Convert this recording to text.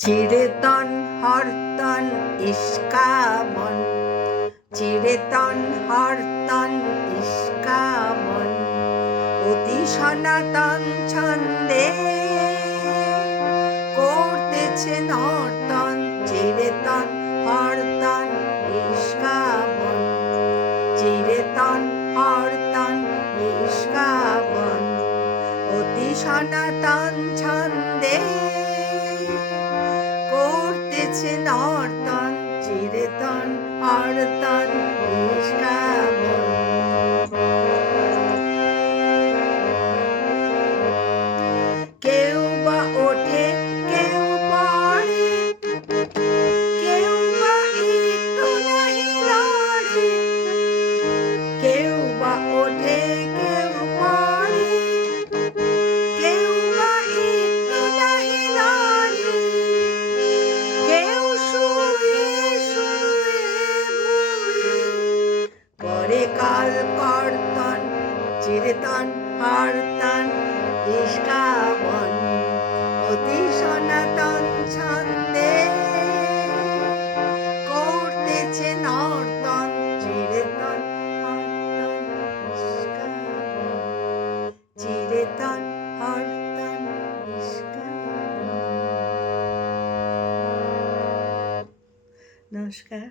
চিরেতন হরতন ইস্কাবন, চিরেতন হরতন ইস্কাবন, অতি সনাতন ছন্দে করতেছে নর্তন। চিরেতন হরতন ইস্কাবন, চিরেতন হরতন ইস্কাবন, অতি সনাতন ছন্দে করতেছে নর্তন। চিরেতন হরতন ইস্কাবন। কেউ বা ওঠে কেউ পড়ে, কেউ বা একটু নাহি লড়ে, কেউ বা ওঠে কেউ পড়ে, কেউ বা একটু নাহি লড়ে, কেউ শুয়ে শুয়ে ভুলে করে কাল কর্তন। চিরেতন হরতন ইস্কাবন, অতি সনাতন ছন্দে করতেছে নর্তন। চিরেতন হরতন ইস্কাবন, চিরেতন হরতন ইস্কাবন। নমস্কার।